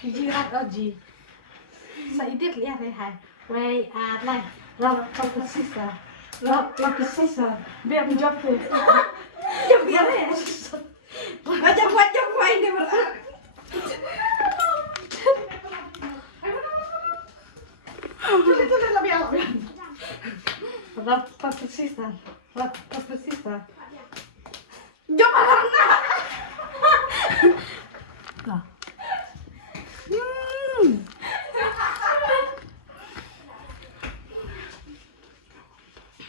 Phía dưới ở gì sai tiết liệt thế hả vậy này rock paper scissors biar menjawab tuh jawab biar ya macam main deh itu lebih awal rock paper scissors jawab orang nah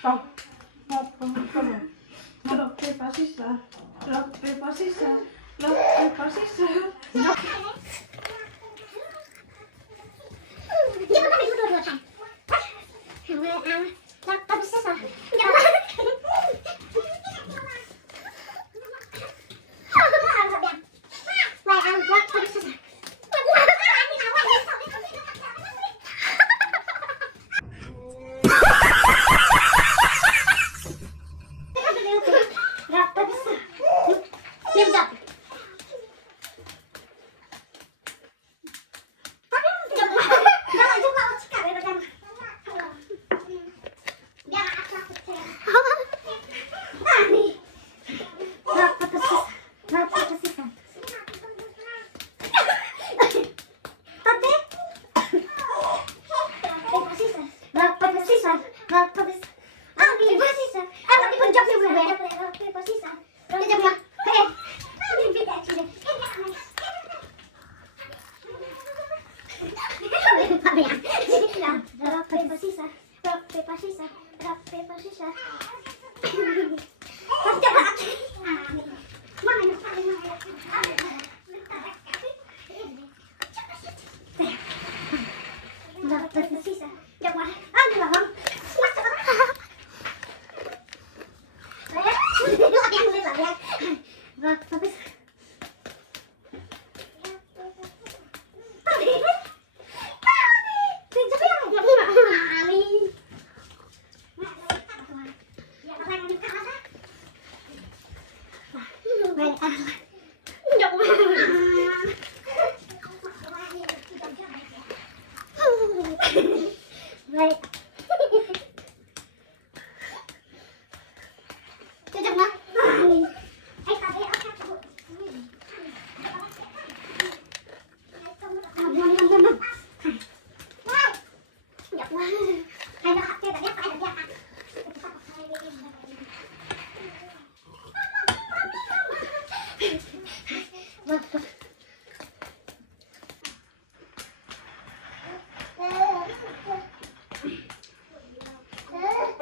Rock, paper, scissors. Rock, paper, scissors. Rock, paper, scissors.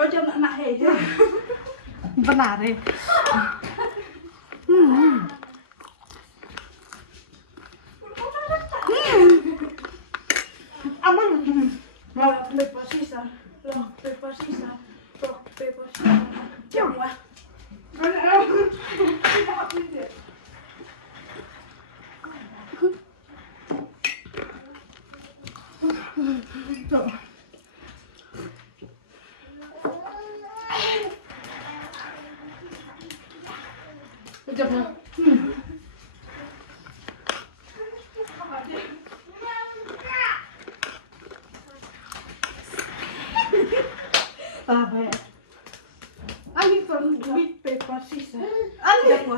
Oh jangan nak hei, benar deh. Aman. Rock paper scissors, rock paper scissors, rock paper scissors. Coba. Coba. Apa ya? Ani from with paper scissors. Ani apa?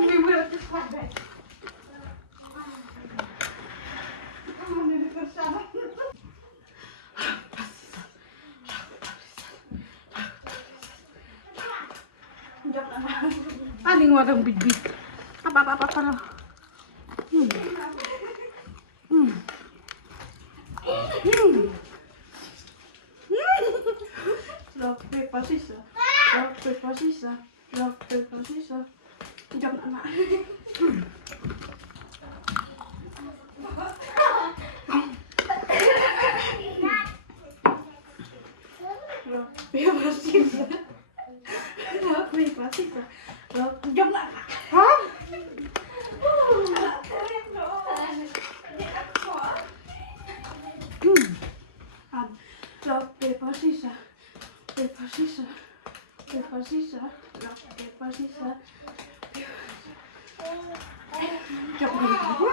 We will just come back. Ani ngarang bibit. Apa loh. Rock paper scissors. Rock paper scissors. Rock paper scissors. Jangan anak. Rock paper scissors. Rock paper scissors. Rock jangan anak. Hah? Rock paper scissors. Paper scissors. Paper scissors. Rock paper scissors. chụp hình tôi